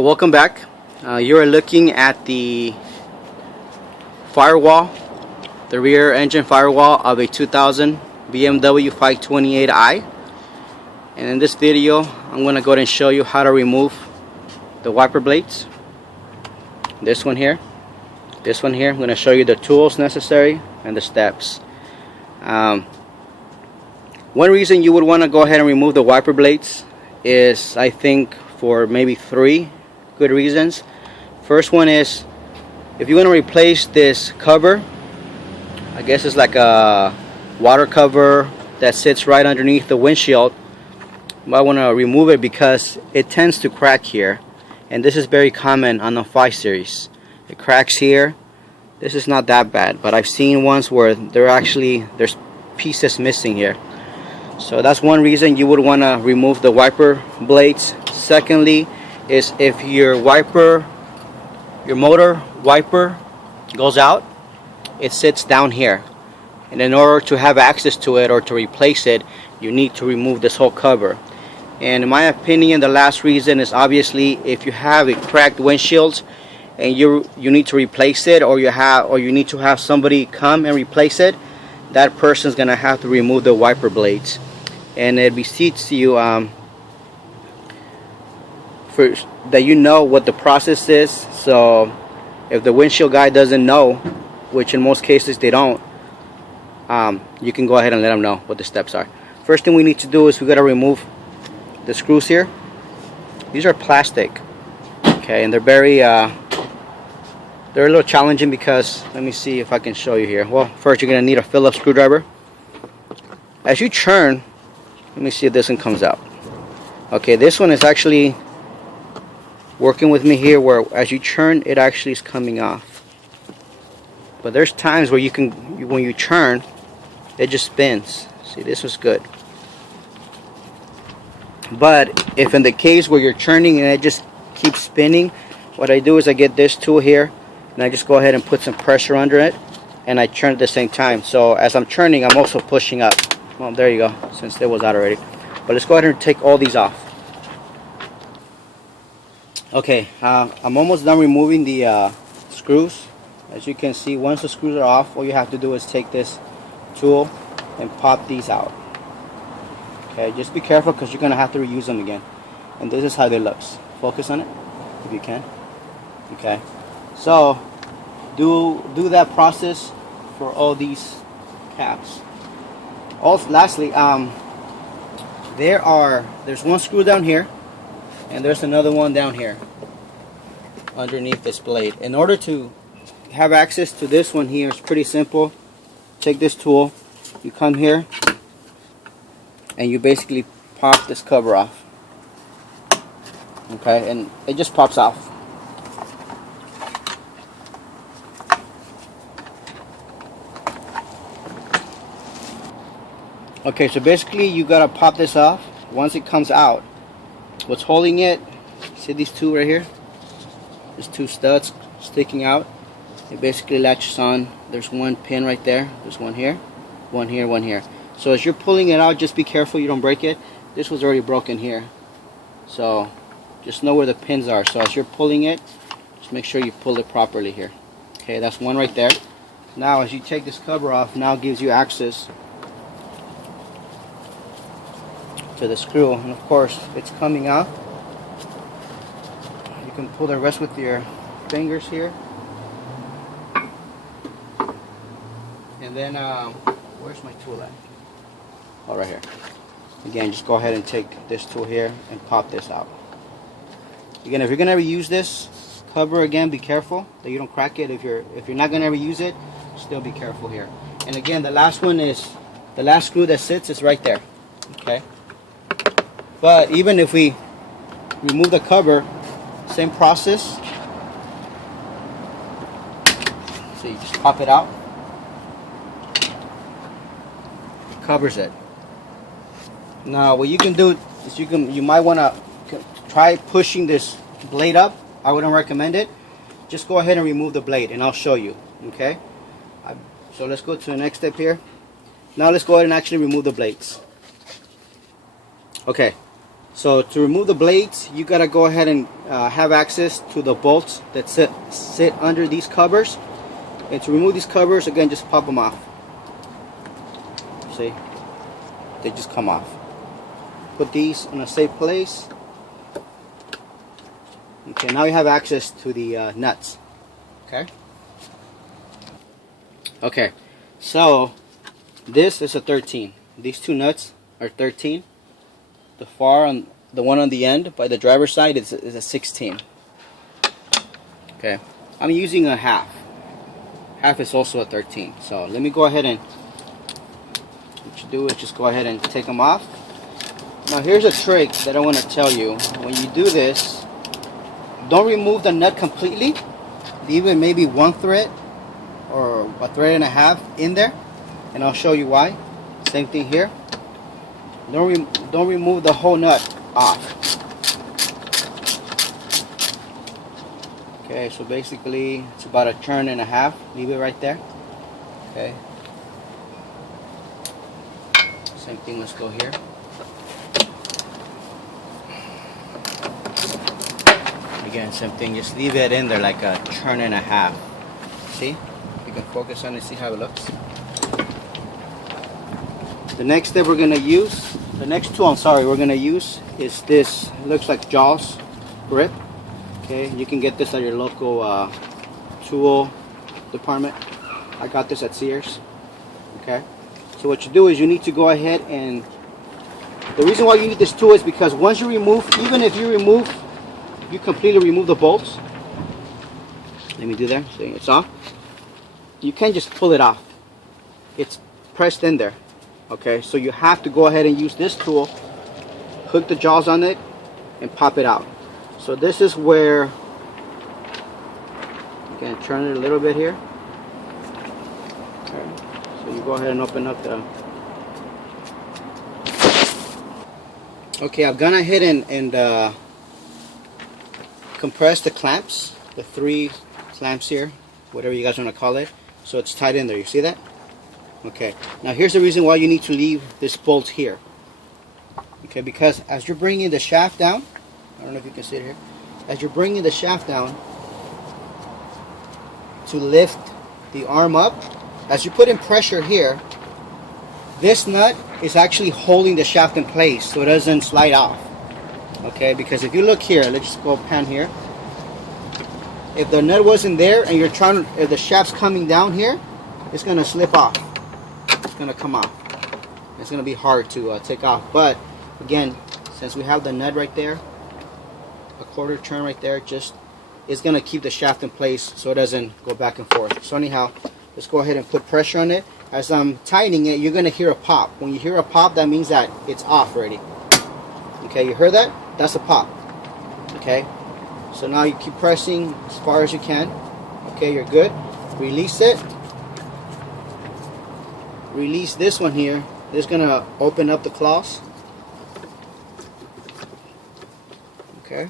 Welcome back. You are looking at the firewall, the rear engine firewall of a 2000 BMW 528i. And in this video, I'm going to go ahead and show you how to remove the wiper blades. This one here. I'm going to show you the tools necessary and the steps. One reason you would want to go ahead and remove the wiper blades is, I think, for maybe 3 good reasons. First one is, if you want to replace this cover, I guess it's like a water cover that sits right underneath the windshield, you might want to remove it because it tends to crack here, and this is very common on the 5 Series. It cracks here. This is not that bad, but I've seen ones where there's pieces missing here. So that's one reason you would want to remove the wiper blades. Secondly is if your motor wiper goes out, it sits down here, and in order to have access to it or to replace it, you need to remove this whole cover. And in my opinion, the last reason is obviously if you have a cracked windshield and you need to replace it, or you need to have somebody come and replace it, that person's gonna have to remove the wiper blades. And it beseeches you that you know what the process is. So if the windshield guy doesn't know, which in most cases they don't, you can go ahead and let them know what the steps are. First thing we need to do is we got to remove the screws here. These are plastic, okay, and they're a little challenging because, let me see if I can show you here. Well, first you're gonna need a Phillips screwdriver. As you churn, let me see if this one comes out. Okay, this one is actually working with me here, where as you churn, it actually is coming off. But there's times where when you churn, it just spins. See, this was good. But if in the case where you're churning and it just keeps spinning, what I do is I get this tool here and I just go ahead and put some pressure under it, and I churn at the same time. So as I'm churning, I'm also pushing up. Well, there you go, since it was out already. But let's go ahead and take all these off. Okay, I'm almost done removing the screws. As you can see, once the screws are off, all you have to do is take this tool and pop these out. Okay, just be careful because you're going to have to reuse them again. And this is how they look. Focus on it if you can. Okay, so do that process for all these caps. Also, lastly, there's one screw down here, and there's another one down here underneath this blade. In order to have access to this one here, it's pretty simple. Take this tool, you come here, and you basically pop this cover off. Okay, and it just pops off. Okay, so basically you gotta pop this off. Once it comes out, what's holding it, see these two right here? There's 2 studs sticking out. It basically latches on. There's one pin right there. There's one here, one here, one here. So as you're pulling it out, just be careful you don't break it. This was already broken here. So just know where the pins are. So as you're pulling it, just make sure you pull it properly here. Okay, that's one right there. Now as you take this cover off, now it gives you access to the screw, and of course it's coming out. You can pull the rest with your fingers here, and then where's my tool at? Oh, right here. Again, just go ahead and take this tool here and pop this out. Again, if you're gonna ever use this cover, again, be careful that you don't crack it. If you're not gonna ever use it, still be careful here. And again, the last screw that sits is right there. Okay. But even if we remove the cover, same process. So you just pop it out. It covers it. Now what you can do is you might want to try pushing this blade up. I wouldn't recommend it. Just go ahead and remove the blade and I'll show you. Okay? So let's go to the next step here. Now let's go ahead and actually remove the blades. Okay. So to remove the blades, you gotta go ahead and have access to the bolts that sit under these covers. And to remove these covers, again, just pop them off. See, they just come off. Put these in a safe place. Okay, now you have access to the nuts. Okay, so this is a 13. These two nuts are 13. The one on the end by the driver's side is a 16. Okay, I'm using a half. Half is also a 13. So let me go ahead and, what you do is just go ahead and take them off. Now here's a trick that I want to tell you. When you do this, don't remove the nut completely. Leave it maybe one thread or a thread and a half in there, and I'll show you why. Same thing here. Don't remove the whole nut off. Okay, so basically it's about a turn and a half. Leave it right there. Okay. Same thing. Let's go here. Again, same thing. Just leave it in there like a turn and a half. See? You can focus on it. See how it looks. The next step we're gonna use, the next tool we're gonna use is this. It looks like Jaws grip. Okay, you can get this at your local tool department. I got this at Sears. Okay, so what you do is you need to go ahead, and the reason why you need this tool is because once you remove, even if you completely remove the bolts. Let me do that. See, it's off. You can't just pull it off. It's pressed in there. Okay, so you have to go ahead and use this tool, hook the jaws on it, and pop it out. So this is where you can turn it a little bit here. Okay, so you go ahead and open up the. Okay, I've gone ahead and compress the clamps, the 3 clamps here, whatever you guys want to call it, so it's tight in there. You see that? Okay, now here's the reason why you need to leave this bolt here. Okay, because as you're bringing the shaft down, I don't know if you can see it here, as you're bringing the shaft down to lift the arm up, as you put in pressure here, this nut is actually holding the shaft in place so it doesn't slide off. Okay, because if you look here, let's just go pan here. If the nut wasn't there and if the shaft's coming down here, it's gonna slip off. It's gonna come off. It's gonna be hard to take off. But again, since we have the nut right there, a quarter turn right there, it's gonna keep the shaft in place so it doesn't go back and forth. So anyhow, let's go ahead and put pressure on it. As I'm tightening it, you're gonna hear a pop. When you hear a pop, that means that it's off already. Okay, you heard that? That's a pop. Okay, so now you keep pressing as far as you can. Okay, you're good. Release it. Release this one here. This is gonna open up the claws. Okay.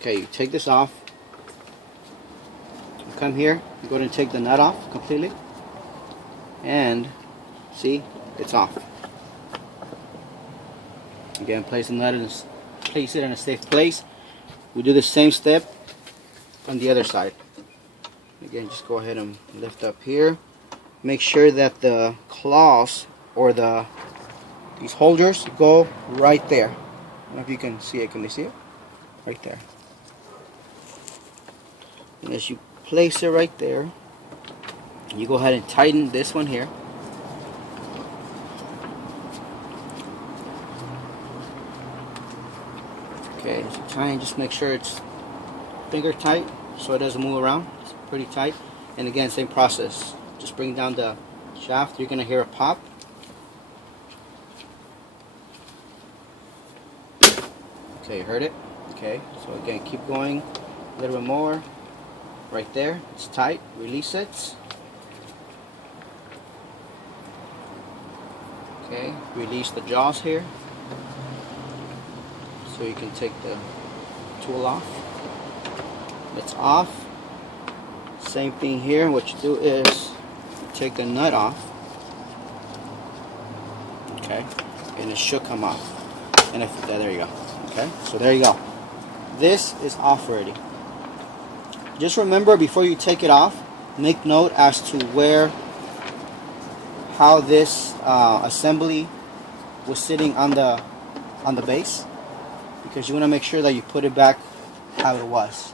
Okay, you take this off. You come here. You go ahead and take the nut off completely. And see, it's off. Again, place the nut place it in a safe place. We do the same step on the other side. Again, just go ahead and lift up here. Make sure that the claws or these holders go right there. I don't know if you can see it. Can you see it? Right there. And as you place it right there, you go ahead and tighten this one here. Okay, so try and just make sure it's finger tight so it doesn't move around. It's pretty tight. And again, same process. Just bring down the shaft. You're gonna hear a pop. Okay, you heard it? Okay, so again, keep going a little bit more. Right there, it's tight. Release it. Okay, release the jaws here. So you can take the tool off. It's off. Same thing here. What you do is take the nut off. okay, and it should come off. And if there you go. Okay, so there you go. This is off already. Just remember, before you take it off, make note as to how this assembly was sitting on the base, because you want to make sure that you put it back how it was.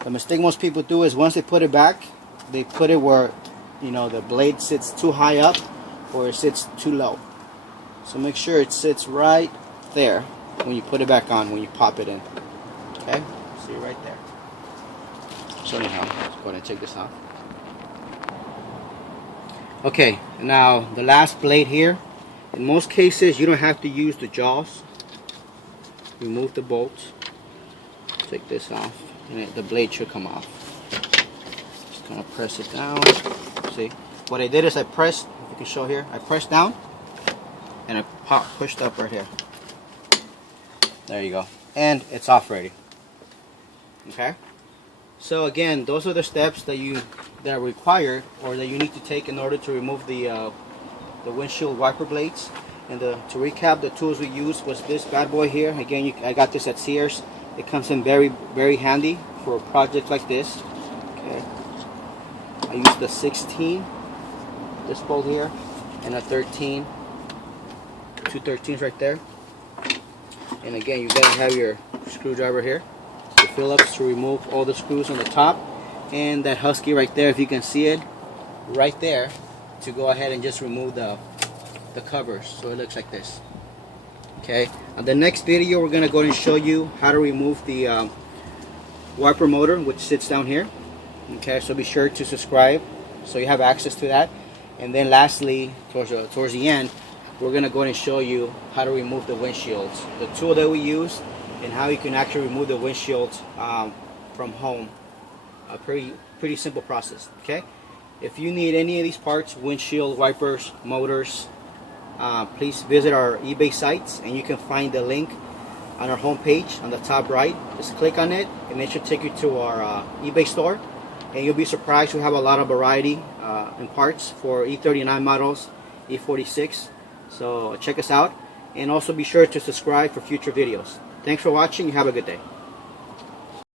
The mistake most people do is once they put it back, they put it where, you know, the blade sits too high up or it sits too low. So make sure it sits right there when you put it back on, when you pop it in. Okay, see right there. So anyhow, let's go ahead and take this off. Okay, now the last blade here. In most cases, you don't have to use the jaws. Remove the bolts. Take this off, and the blade should come off. Just gonna press it down. See, what I did is I pressed. If you can show here, I pressed down, and I pushed up right here. There you go, and it's off already. Okay. So again, those are the steps that are required or that you need to take in order to remove the windshield wiper blades. And to recap, the tools we used was this bad boy here. Again, I got this at Sears. It comes in very, very handy for a project like this. Okay. I used the 16, this bolt here, and a 13, two 13s right there. And again, you gotta have your screwdriver here, the Phillips, to remove all the screws on the top, and that Husky right there, if you can see it, right there, to go ahead and just remove the covers, so it looks like this. Okay, on the next video we're gonna go and show you how to remove the wiper motor, which sits down here. Okay, so be sure to subscribe so you have access to that. And then lastly, towards the end, we're gonna go and show you how to remove the windshields, the tool that we use, and how you can actually remove the windshields from home. A pretty simple process. Okay, if you need any of these parts, windshield wipers, motors, please visit our eBay sites, and you can find the link on our home page on the top right. Just click on it and it should take you to our eBay store, and you'll be surprised. We have a lot of variety in parts for E39 models, E46. So check us out, and also be sure to subscribe for future videos. Thanks for watching. You have a good day.